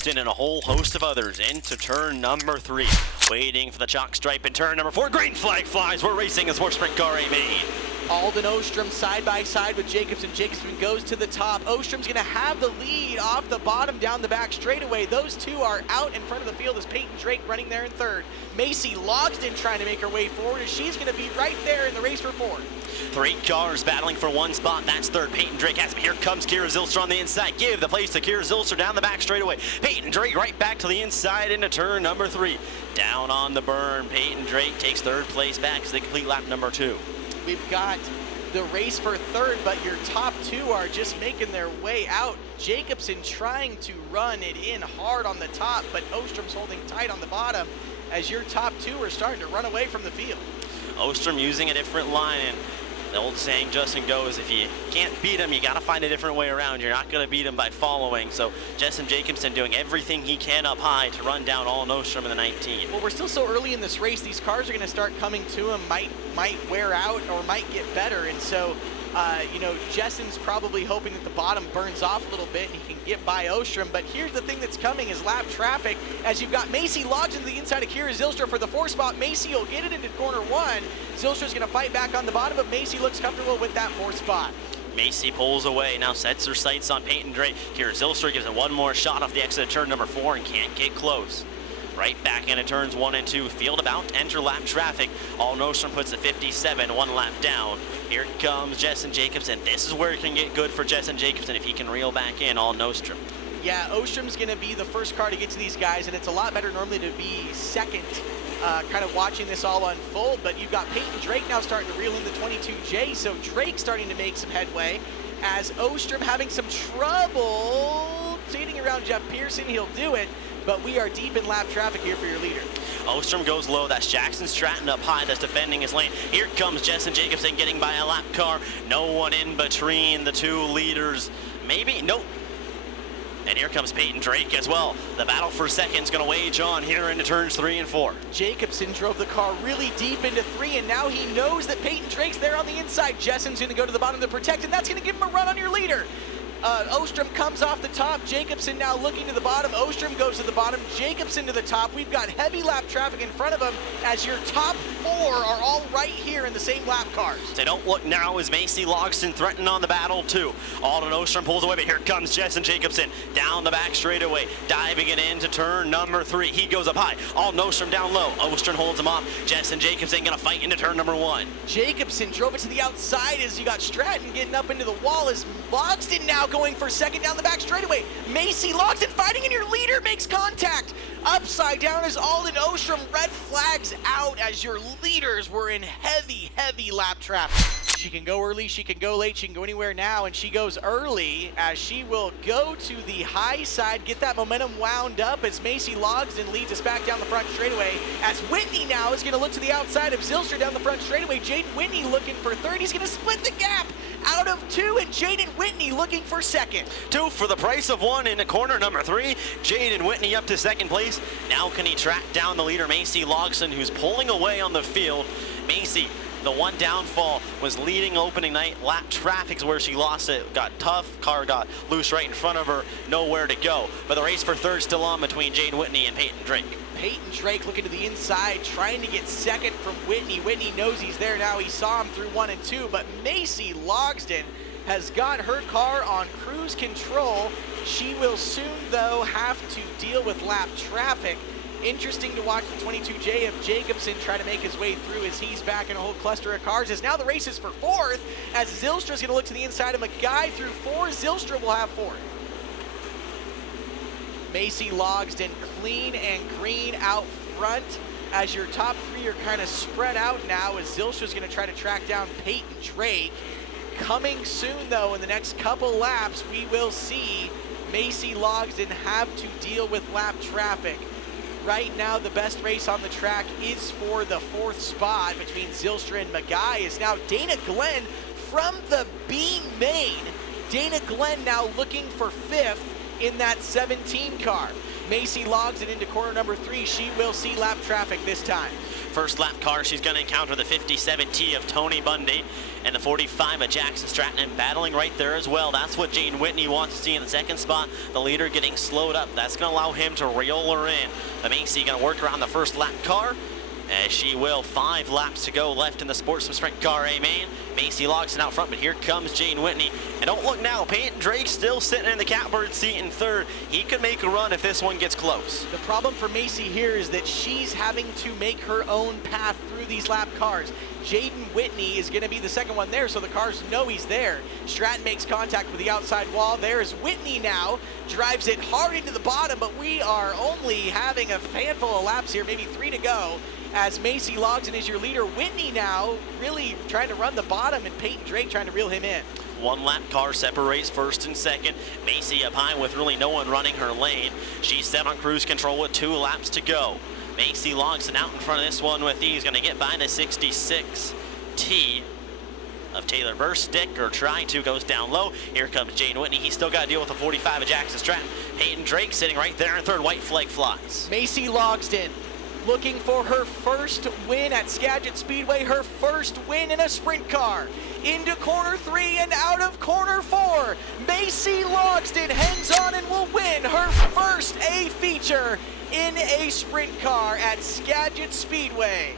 Logston and a whole host of others into turn number 3. Waiting for the chalk stripe in turn number 4. Green flag flies. We're racing as more sprint car made. Alden Ostrom side by side with Jacobson. Jacobson goes to the top. Ostrom's going to have the lead off the bottom down the back straightaway. Those two are out in front of the field as Peyton Drake running there in third. Macy Logston trying to make her way forward as she's going to be right there in the race for fourth. 3 cars battling for one spot. That's third. Peyton Drake has me. Here comes Kira Zilstra on the inside. Give the place to Kira Zilstra down the back straightaway. Peyton Drake right back to the inside into turn number 3. Down on the burn. Peyton Drake takes third place back as they complete lap number 2. We've got the race for third, but your top 2 are just making their way out. Jacobson trying to run it in hard on the top, but Ostrom's holding tight on the bottom as your top 2 are starting to run away from the field. Ostrom using a different line, and the old saying Justin goes, if you can't beat him, you got to find a different way around. You're not going to beat him by following. So Justin Jacobson doing everything he can up high to run down Alden Ostrom in the 19. Well, we're still so early in this race. These cars are going to start coming to him, might wear out or might get better. And so, Justin's probably hoping that the bottom burns off a little bit and he can get by Ostrom. But here's the thing that's coming is lap traffic, as you've got Macy Logston to the inside of Kira Zilstra for the 4th spot. Macy will get it into corner 1. Zilstra's going to fight back on the bottom, but Macy looks comfortable with that 4th spot. Macy pulls away, now sets her sights on Peyton Drake. Kira Zilstra gives it one more shot off the exit of turn number 4 and can't get close. Right back into turns 1 and 2. Field about to enter lap traffic. Alden Ostrom puts the 57, 1 lap down. Here comes Justin Jacobson. This is where it can get good for Justin Jacobson if he can reel back in Alden Ostrom. Yeah, Ostrom's going to be the first car to get to these guys, and it's a lot better normally to be second, kind of watching this all unfold. But you've got Peyton Drake now starting to reel in the 22J, so Drake starting to make some headway as Ostrom having some trouble skating around Jeff Pearson. He'll do it, but we are deep in lap traffic here for your leader. Ostrom goes low. That's Jackson Stratton up high that's defending his lane. Here comes Justin Jacobson getting by a lap car. No one in between the 2 leaders. Maybe, nope. And here comes Peyton Drake as well. The battle for second is going to wage on here into turns 3 and 4. Jacobson drove the car really deep into 3, and now he knows that Peyton Drake's there on the inside. Jesson's going to go to the bottom to protect, and that's going to give him a run on your leader. Ostrom comes off the top. Jacobson now looking to the bottom. Ostrom goes to the bottom. Jacobson to the top. We've got heavy lap traffic in front of him as your top 4 are all right here in the same lap cars. They don't look now as Macy Logston threatening on the battle too. Alden Ostrom pulls away, but here comes Justin Jacobson down the back straightaway, diving it into turn number 3. He goes up high. Alden Ostrom down low. Ostrom holds him off. Justin Jacobson gonna fight into turn number 1. Jacobson drove it to the outside as you got Stratton getting up into the wall as Logston now going for second down the back straightaway. Macy Logston fighting, and your leader makes contact. Upside down as Alden Ostrom. Red flags out as your leaders were in heavy, heavy lap traffic. She can go early, she can go late, she can go anywhere now, and she goes early as she will go to the high side, get that momentum wound up as Macy Logston leads us back down the front straightaway. As Whitney now is going to look to the outside of Zilstra down the front straightaway. Jaden Whitney looking for third. He's going to split the gap out of 2, and Jaden Whitney looking for second. 2 for the price of 1 into corner number 3. Jaden Whitney up to second place. Now can he track down the leader, Macy Logston, who's pulling away on the field. Macy, the one downfall was leading opening night. Lap traffic's where she lost it. Got tough. Car got loose right in front of her. Nowhere to go. But the race for third still on between Jaden Whitney and Peyton Drake. Peyton Drake looking to the inside, trying to get second from Whitney. Whitney knows he's there now. He saw him through 1 and 2, but Macy Logston has got her car on cruise control. She will soon, though, have to deal with lap traffic. Interesting to watch the 22J of Jacobson try to make his way through as he's back in a whole cluster of cars. As now the race is for 4th, as Zilstra's going to look to the inside of Mackay through 4. Zilstra will have 4th. Macy Logston clean and green out front as your top 3 are kind of spread out now as Zilstra's going to try to track down Peyton Drake. Coming soon, though, in the next couple laps, we will see Macy Logston have to deal with lap traffic. Right now, the best race on the track is for the 4th spot between Zilstra and Mackay. Is now Dana Glenn from the B main. Dana Glenn now looking for 5th in that 17 car. Macy Logston into corner number 3. She will see lap traffic this time. First lap car, she's going to encounter the 57T of Tony Bundy and the 45 of Jackson Stratton, and battling right there as well. That's what Jaden Whitney wants to see in the second spot. The leader getting slowed up. That's going to allow him to reel her in. The Macy going to work around the first lap car, as she will. 5 laps to go left in the Sportsman Sprint Car A main. Macy Logston out front, but here comes Jaden Whitney. And don't look now, Peyton Drake still sitting in the catbird seat in third. He could make a run if this one gets close. The problem for Macy here is that she's having to make her own path through these lap cars. Jaden Whitney is going to be the second one there, so the cars know he's there. Stratton makes contact with the outside wall. There's Whitney now, drives it hard into the bottom, but we are only having a handful of laps here, maybe 3 to go, as Macy Logston is your leader. Whitney now really trying to run the bottom, and Peyton Drake trying to reel him in. 1 lap car separates first and second. Macy up high with really no one running her lane. She's set on cruise control with 2 laps to go. Macy Logston out in front of this one with these, going to get by the 66T of Taylor Burstick, or trying to, goes down low. Here comes Jaden Whitney. He's still got to deal with the 45 of Jackson Stratton. Peyton Drake sitting right there in third. White flag flies. Macy Logston looking for her first win at Skagit Speedway, her first win in a sprint car. Into corner 3 and out of corner 4. Macy Logston hangs on and will win her first A feature in a sprint car at Skagit Speedway.